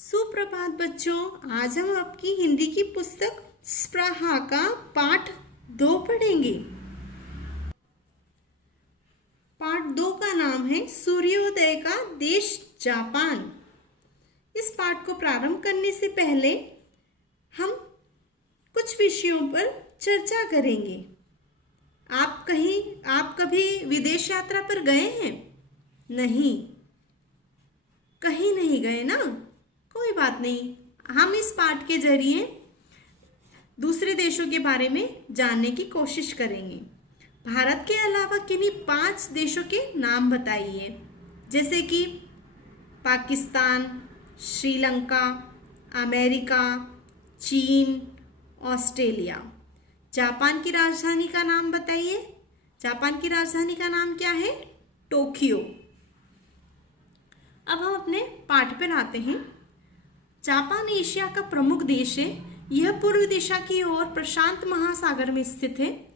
सुप्रभात बच्चों। आज हम आपकी हिंदी की पुस्तक स्पृहा का पाठ 2 पढ़ेंगे। पाठ 2 का नाम है सूर्योदय का देश जापान। इस पाठ को प्रारंभ करने से पहले हम कुछ विषयों पर चर्चा करेंगे। आप कभी विदेश यात्रा पर गए हैं? नहीं, कहीं नहीं गए ना? कोई बात नहीं, हम इस पाठ के जरिए दूसरे देशों के बारे में जानने की कोशिश करेंगे। भारत के अलावा किन्हीं 5 देशों के नाम बताइए, जैसे कि पाकिस्तान, श्रीलंका, अमेरिका, चीन, ऑस्ट्रेलिया। जापान की राजधानी का नाम बताइए। जापान की राजधानी का नाम क्या है? टोक्यो। अब हम अपने पाठ पर आते हैं। जापान एशिया का प्रमुख देश है। यह पूर्व दिशा की ओर प्रशांत महासागर में स्थित है।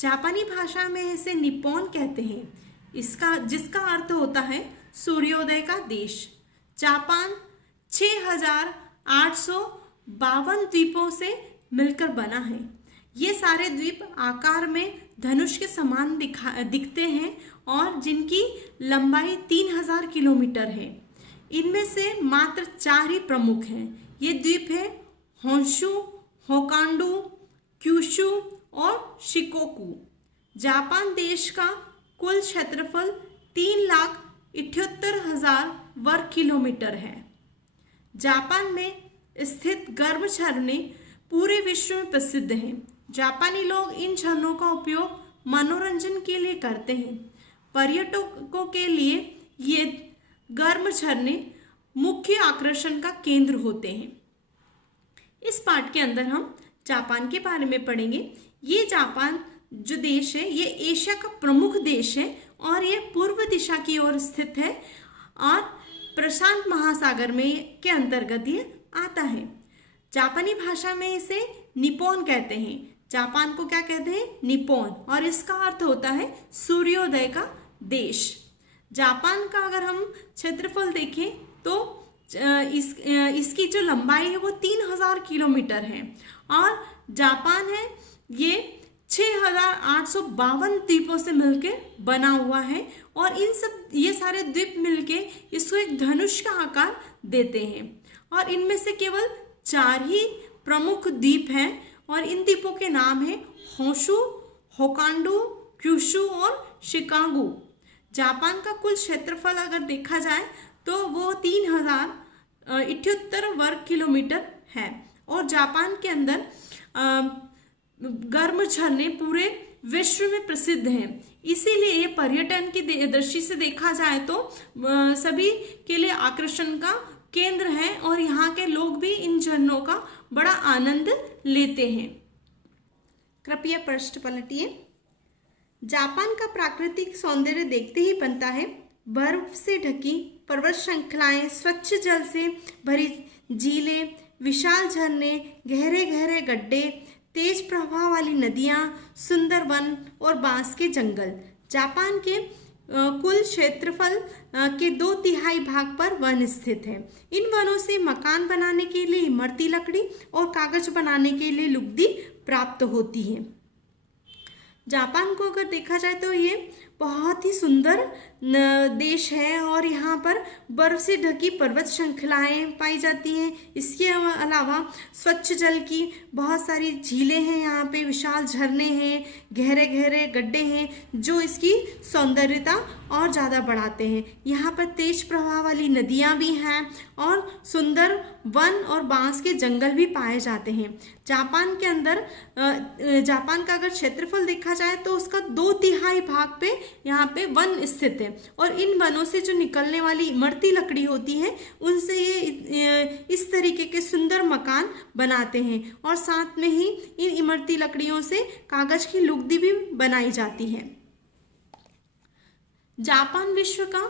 जापानी भाषा में इसे निप्पॉन कहते हैं, जिसका अर्थ होता है सूर्योदय का देश। जापान 6,852 द्वीपों से मिलकर बना है। ये सारे द्वीप आकार में धनुष के समान दिखते हैं और जिनकी लंबाई 3000 किलोमीटर है। इनमें से मात्र 4 ही प्रमुख हैं। ये द्वीप है होन्शु, होकांडू, क्यूशु और शिकोकू। जापान देश का कुल क्षेत्रफल 3,78,000 वर्ग किलोमीटर है। जापान में स्थित गर्म झरने पूरे विश्व में प्रसिद्ध हैं। जापानी लोग इन झरनों का उपयोग मनोरंजन के लिए करते हैं। पर्यटकों के लिए ये गर्म झरने मुख्य आकर्षण का केंद्र होते हैं। इस पाठ के अंदर हम जापान के बारे में पढ़ेंगे। ये जापान जो देश है ये एशिया का प्रमुख देश है और ये पूर्व दिशा की ओर स्थित है और प्रशांत महासागर में के अंतर्गत ये आता है। जापानी भाषा में इसे निप्पॉन कहते हैं। जापान को क्या कहते हैं? निप्पॉन। और इसका अर्थ होता है सूर्योदय का देश। जापान का अगर हम क्षेत्रफल देखें तो इसकी जो लंबाई है वो 3000 किलोमीटर है और जापान है ये 6,852 द्वीपों से मिलकर बना हुआ है और ये सारे द्वीप मिलके इसको एक धनुष का आकार देते हैं और इनमें से केवल 4 ही प्रमुख द्वीप हैं और इन द्वीपों के नाम है होन्शु, होकांडू, क्यूशु और शिकागो। जापान का कुल क्षेत्रफल अगर देखा जाए तो वो 3,078 वर्ग किलोमीटर है और जापान के अंदर गर्म झरने पूरे विश्व में प्रसिद्ध हैं। इसीलिए ये पर्यटन की दृष्टि से देखा जाए तो सभी के लिए आकर्षण का केंद्र है और यहाँ के लोग भी इन झरनों का बड़ा आनंद लेते हैं। कृपया पृष्ठ पलटिए। जापान का प्राकृतिक सौंदर्य देखते ही बनता है। बर्फ से ढकी पर्वत श्रृंखलाएं, स्वच्छ जल से भरी झीलें, विशाल झरने, गहरे गहरे गड्ढे, तेज प्रवाह वाली नदियां, सुंदर वन और बांस के जंगल। जापान के कुल क्षेत्रफल के 2/3 भाग पर वन स्थित है। इन वनों से मकान बनाने के लिए इमारती लकड़ी और कागज बनाने के लिए लुगदी प्राप्त होती है। जापान को अगर देखा जाए तो ये बहुत ही सुंदर देश है और यहाँ पर बर्फ से ढकी पर्वत श्रृंखलाएं पाई जाती हैं। इसके अलावा स्वच्छ जल की बहुत सारी झीलें हैं, यहाँ पे विशाल झरने हैं, गहरे गहरे गड्ढे हैं जो इसकी सौंदर्यता और ज़्यादा बढ़ाते हैं। यहाँ पर तेज प्रवाह वाली नदियाँ भी हैं और सुंदर वन और बांस के जंगल भी पाए जाते हैं। जापान के अंदर जापान का अगर क्षेत्रफल देखा जाए तो उसका 2/3 भाग पे यहाँ पे वन स्थित है और इन वनों से जो निकलने वाली इमारती लकड़ी होती है उनसे ये इस तरीके के सुंदर मकान बनाते हैं और साथ में ही इन इमारती लकड़ियों से कागज की लुगदी भी बनाई जाती है। जापान विश्व का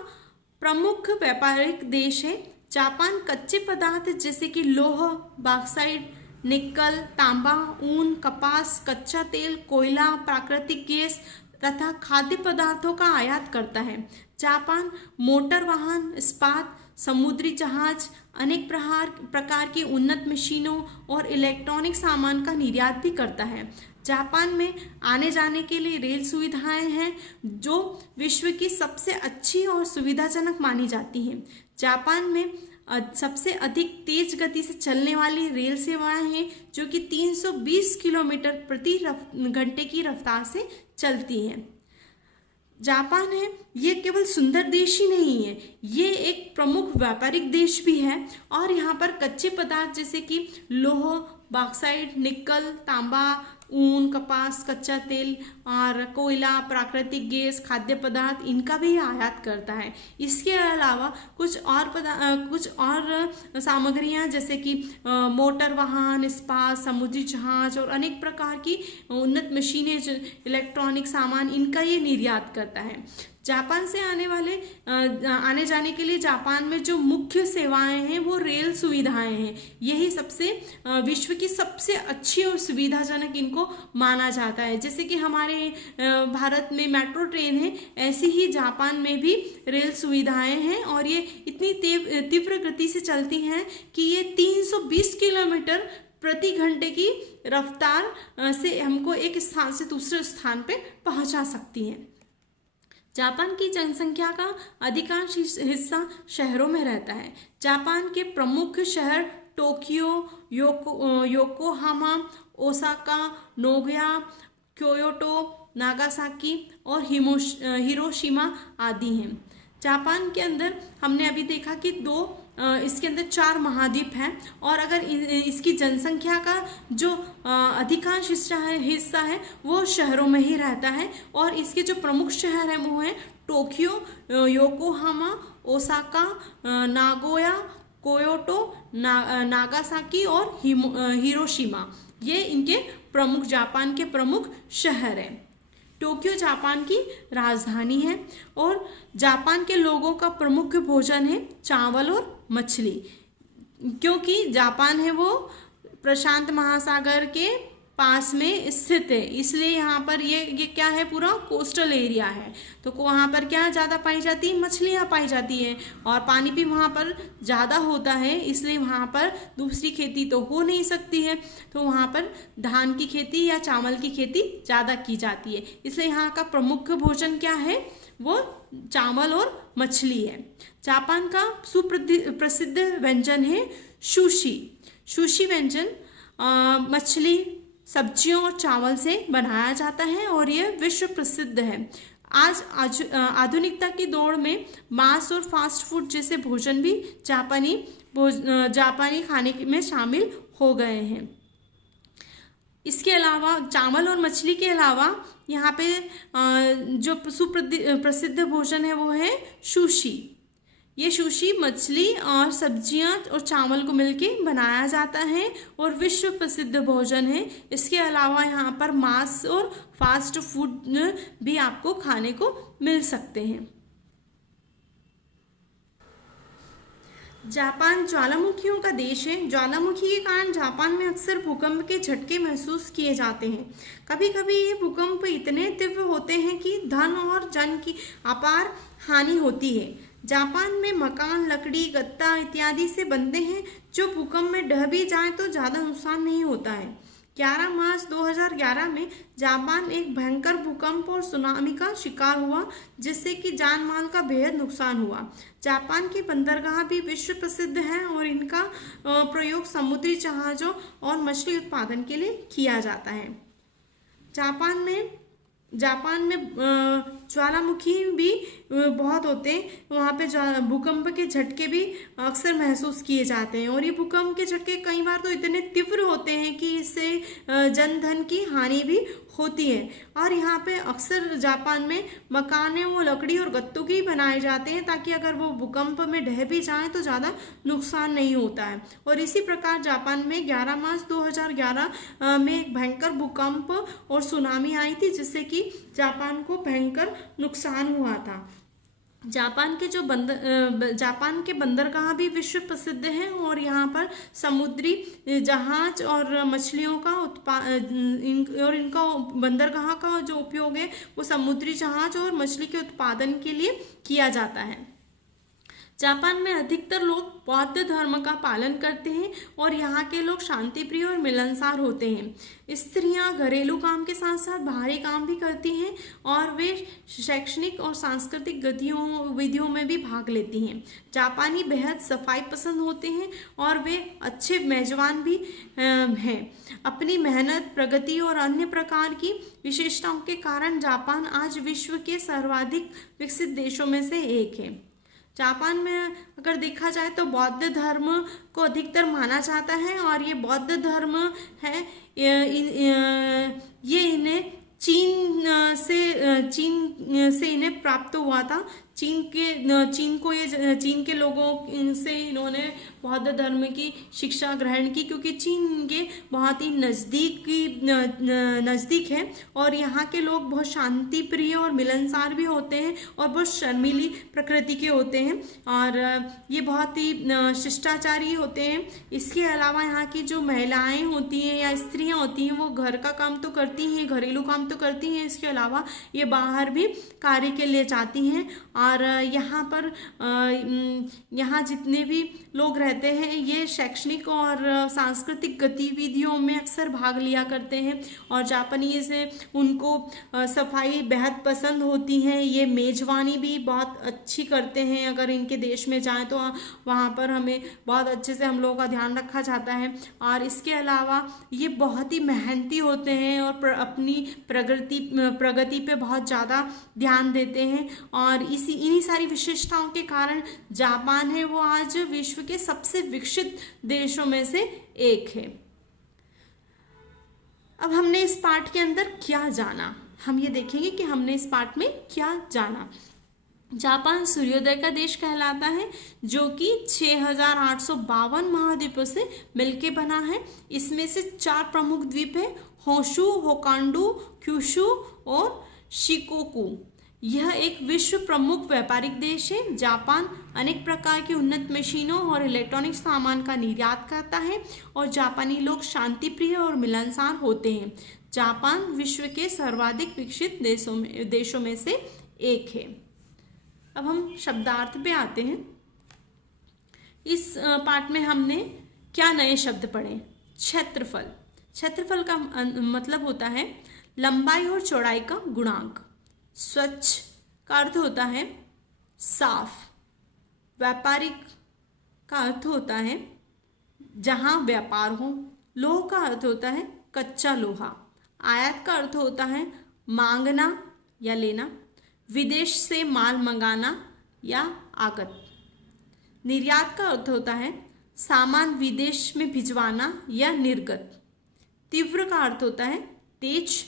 प्रमुख व्यापारिक देश है। जापान कच्चे पदार्थ जैसे कि लौह, बॉक्साइट, निकल, तांबा, ऊन, कपास, कच्चा तेल, कोयला, प्राकृतिक गैस तथा खाद्य पदार्थों का आयात करता है। जापान मोटर वाहन, इस्पात, समुद्री जहाज, अनेक प्रकार की उन्नत मशीनों और इलेक्ट्रॉनिक सामान का निर्यात भी करता है। जापान में आने जाने के लिए रेल सुविधाएं हैं जो विश्व की सबसे अच्छी और सुविधाजनक मानी जाती हैं। जापान में सबसे अधिक तेज गति से चलने वाली रेल सेवाएं हैं जो कि 320 किलोमीटर प्रति घंटे की रफ्तार से चलती हैं। जापान है ये केवल सुंदर देश ही नहीं है, ये एक प्रमुख व्यापारिक देश भी है और यहाँ पर कच्चे पदार्थ जैसे कि लौह, बॉक्साइट, निकल, तांबा, ऊन, कपास, कच्चा तेल और कोयला, प्राकृतिक गैस, खाद्य पदार्थ इनका भी आयात करता है। इसके अलावा कुछ और सामग्रियां जैसे कि मोटर वाहन, इस्पात, समुद्री जहाज और अनेक प्रकार की उन्नत मशीनें, इलेक्ट्रॉनिक सामान इनका ये निर्यात करता है। जापान से आने जाने के लिए जापान में जो मुख्य सेवाएं हैं वो रेल सुविधाएं हैं। यही सबसे विश्व की सबसे अच्छी और सुविधाजनक इनको माना जाता है। जैसे कि हमारे भारत में मेट्रो ट्रेन है, ऐसी ही जापान में भी रेल सुविधाएं हैं और ये इतनी तीव्र गति से चलती हैं कि ये 320 किलोमीटर प्रति घंटे की रफ्तार से हमको एक स्थान से दूसरे स्थान पे पहुंचा सकती हैं। जापान की जनसंख्या का अधिकांश हिस्सा शहरों में रहता है। जापान के प्रमुख शहर Tokyo, Yokohama, Osaka, नोगोया, Kyoto, Nagasaki और हिरोशिमा आदि हैं। जापान के अंदर हमने अभी देखा कि इसके अंदर 4 महाद्वीप हैं और अगर इसकी जनसंख्या का जो अधिकांश हिस्सा है वो शहरों में ही रहता है और इसके जो प्रमुख शहर हैं वो हैं Tokyo, Yokohama, Osaka, Nagoya, Kyoto, Nagasaki और हिरोशिमा। ये इनके प्रमुख जापान के प्रमुख शहर हैं। टोक्यो जापान की राजधानी है और जापान के लोगों का प्रमुख भोजन है चावल और मछली। क्योंकि जापान है वो प्रशांत महासागर के पास में स्थित है, इसलिए यहाँ पर ये क्या है, पूरा कोस्टल एरिया है। तो वहाँ पर क्या ज़्यादा पाई जाती है, मछलियाँ पाई जाती हैं और पानी भी वहाँ पर ज़्यादा होता है, इसलिए वहाँ पर दूसरी खेती तो हो नहीं सकती है। तो वहाँ पर धान की खेती या चावल की खेती ज़्यादा की जाती है, इसलिए यहाँ का प्रमुख भोजन क्या है, वो चावल और मछली है। जापान का सुप्रसिद्ध व्यंजन है सुशी। सुशी व्यंजन मछली, सब्जियों और चावल से बनाया जाता है और यह विश्व प्रसिद्ध है। आज आधुनिकता की दौड़ में मांस और फास्ट फूड जैसे भोजन भी जापानी खाने में शामिल हो गए हैं। इसके अलावा चावल और मछली के अलावा यहाँ पे जो प्रसिद्ध भोजन है वो है सुशी। ये सुशी मछली और सब्जियां और चावल को मिलके बनाया जाता है और विश्व प्रसिद्ध भोजन है। इसके अलावा यहाँ पर मांस और फास्ट फूड भी आपको खाने को मिल सकते हैं। जापान ज्वालामुखियों का देश है। ज्वालामुखी के कारण जापान में अक्सर भूकंप के झटके महसूस किए जाते हैं। कभी कभी ये भूकंप इतने तीव्र होते हैं कि धन और जन की अपार हानि होती है। जापान में मकान लकड़ी, गत्ता इत्यादि से बनते हैं जो भूकंप में ढह भी जाए तो ज़्यादा नुकसान नहीं होता है। 11 मार्च 2011 में जापान एक भयंकर भूकंप और सुनामी का शिकार हुआ जिससे कि जान माल का बेहद नुकसान हुआ। जापान की बंदरगाह भी विश्व प्रसिद्ध हैं और इनका प्रयोग समुद्री जहाज़ों और मछली उत्पादन के लिए किया जाता है। जापान में ज्वालामुखी भी बहुत होते हैं, वहाँ पे भूकंप के झटके भी अक्सर महसूस किए जाते हैं और ये भूकंप के झटके कई बार तो इतने तीव्र होते हैं कि इससे जन धन की हानि भी होती है। और यहाँ पे अक्सर जापान में मकाने वो लकड़ी और गत्तों के ही बनाए जाते हैं ताकि अगर वो भूकंप में ढह भी जाएं तो ज़्यादा नुकसान नहीं होता है। और इसी प्रकार जापान में 11 मार्च 2011 में एक भयंकर भूकंप और सुनामी आई थी जिससे कि जापान को भयंकर नुकसान हुआ था। जापान के बंदरगाह भी विश्व प्रसिद्ध हैं और यहाँ पर समुद्री जहाज और मछलियों का और इनका बंदरगाह का जो उपयोग है वो समुद्री जहाज और मछली के उत्पादन के लिए किया जाता है। जापान में अधिकतर लोग बौद्ध धर्म का पालन करते हैं और यहाँ के लोग शांति प्रिय और मिलनसार होते हैं। स्त्रियाँ घरेलू काम के साथ साथ बाहरी काम भी करती हैं और वे शैक्षणिक और सांस्कृतिक गतिविधियों में भी भाग लेती हैं। जापानी बेहद सफाई पसंद होते हैं और वे अच्छे मेजबान भी हैं। अपनी मेहनत, प्रगति और अन्य प्रकार की विशेषताओं के कारण जापान आज विश्व के सर्वाधिक विकसित देशों में से एक है। जापान में अगर देखा जाए तो बौद्ध धर्म को अधिकतर माना जाता है और ये बौद्ध धर्म है ये इन्हें चीन से इन्हें प्राप्त हुआ था। चीन के लोगों से इन्होंने बौद्ध धर्म की शिक्षा ग्रहण की, क्योंकि चीन के बहुत ही नज़दीक है और यहाँ के लोग बहुत शांति प्रिय और मिलनसार भी होते हैं और बहुत शर्मीली प्रकृति के होते हैं और ये बहुत ही शिष्टाचारी होते हैं। इसके अलावा यहाँ की जो महिलाएं होती हैं या स्त्रियाँ होती हैं वो घर का काम तो करती हैं, घरेलू काम तो करती हैं, इसके अलावा ये बाहर भी कार्य के लिए जाती हैं और यहाँ जितने भी लोग रहते हैं ये शैक्षणिक और सांस्कृतिक गतिविधियों में अक्सर भाग लिया करते हैं और जापानीज उनको सफाई बेहद पसंद होती है। ये मेजबानी भी बहुत अच्छी करते हैं। अगर इनके देश में जाएं तो वहाँ पर हमें बहुत अच्छे से हम लोगों का ध्यान रखा जाता है और इसके अलावा ये बहुत ही मेहनती होते हैं और अपनी प्रगति पे बहुत ज़्यादा ध्यान देते हैं और इन्हीं सारी विशेषताओं के कारण जापान है वो आज विश्व के सबसे विकसित देशों में से एक है। अब हमने इस पाठ के अंदर क्या जाना, हम ये देखेंगे कि हमने इस पाठ में क्या जाना। जापान सूर्योदय का देश कहलाता है जो कि 6852 महाद्वीपों से मिलके बना है। इसमें से 4 प्रमुख द्वीप है, होशु, होकांडू, क्यूशु और शिकोकू। यह एक विश्व प्रमुख व्यापारिक देश है। जापान अनेक प्रकार की उन्नत मशीनों और इलेक्ट्रॉनिक सामान का निर्यात करता है और जापानी लोग शांति प्रिय और मिलनसार होते हैं। जापान विश्व के सर्वाधिक विकसित देशों में से एक है। अब हम शब्दार्थ पे आते हैं। इस पाठ में हमने क्या नए शब्द पढ़े। क्षेत्रफल। क्षेत्रफल का मतलब होता है लंबाई और चौड़ाई का गुणांक। स्वच्छ का अर्थ होता है साफ। व्यापारिक का अर्थ होता है जहां व्यापार हो। लोह का अर्थ होता है कच्चा लोहा। आयात का अर्थ होता है मांगना या लेना। विदेश से माल मंगाना या आगत। निर्यात का अर्थ होता है सामान विदेश में भिजवाना या निर्गत। तीव्र का अर्थ होता है तेज।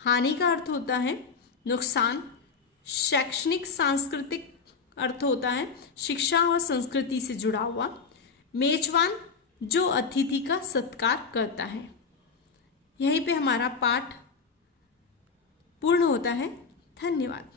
हानि का अर्थ होता है नुकसान। शैक्षणिक सांस्कृतिक अर्थ होता है शिक्षा और संस्कृति से जुड़ा हुआ। मेजबान जो अतिथि का सत्कार करता है। यहीं पे हमारा पाठ पूर्ण होता है। धन्यवाद।